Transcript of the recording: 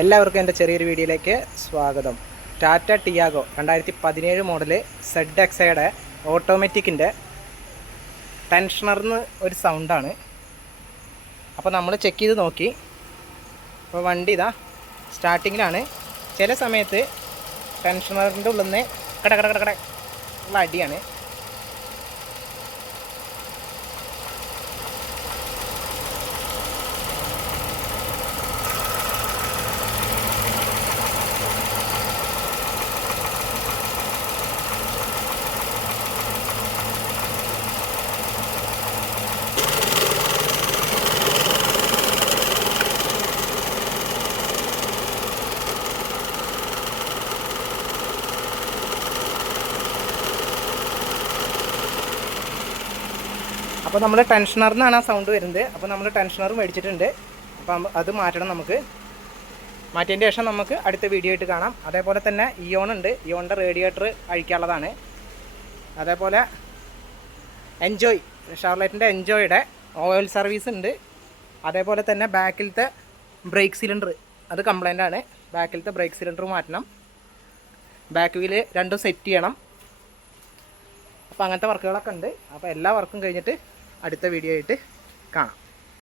എല്ലാവർക്കും എൻ്റെ ചെറിയൊരു വീഡിയോയിലേക്ക് സ്വാഗതം. ടാറ്റ ടിയാഗോ 2017 മോഡല് ZXയുടെ ഓട്ടോമാറ്റിക്കിൻ്റെ ടെൻഷണർന്ന് ഒരു സൗണ്ടാണ്. അപ്പോൾ നമ്മൾ ചെക്ക് ചെയ്ത് നോക്കി. അപ്പോൾ വണ്ടി ഇതാ സ്റ്റാർട്ടിങ്ങിലാണ്. ചില സമയത്ത് ടെൻഷണറിൻ്റെ ഉള്ളിൽ നിന്ന് കട കട കട കട ഉള്ള അടിയാണ്. അപ്പോൾ നമ്മൾ ടെൻഷണറിൽ നിന്നാണ് ആ സൗണ്ട് വരുന്നത്. അപ്പോൾ നമ്മൾ ടെൻഷണർ മേടിച്ചിട്ടുണ്ട്. അപ്പം അത് മാറ്റണം. നമുക്ക് മാറ്റിയതിൻ്റെ ശേഷം നമുക്ക് അടുത്ത വീഡിയോ ആയിട്ട് കാണാം. അതേപോലെ തന്നെ ഇയോൺ ഉണ്ട്. ഇയോണിൻ്റെ റേഡിയേറ്റർ അഴിക്കാനുള്ളതാണ്. അതേപോലെ എൻജോയ് ഷാർലറ്റിൻ്റെ എൻജോയുടെ ഓയിൽ സർവീസ് ഉണ്ട്. അതേപോലെ തന്നെ ബാക്കിലത്തെ ബ്രേക്ക് സിലിണ്ടർ അത് കംപ്ലൈൻ്റ് ആണ്. ബാക്കിലത്തെ ബ്രേക്ക് സിലിണ്ടർ മാറ്റണം. ബാക്ക് വീല് രണ്ടും സെറ്റ് ചെയ്യണം. അപ്പോൾ അങ്ങനത്തെ വർക്കുകളൊക്കെ ഉണ്ട്. അപ്പോൾ എല്ലാ വർക്കും കഴിഞ്ഞിട്ട് അടുത്ത വീഡിയോ ആയിട്ട് കാണാം.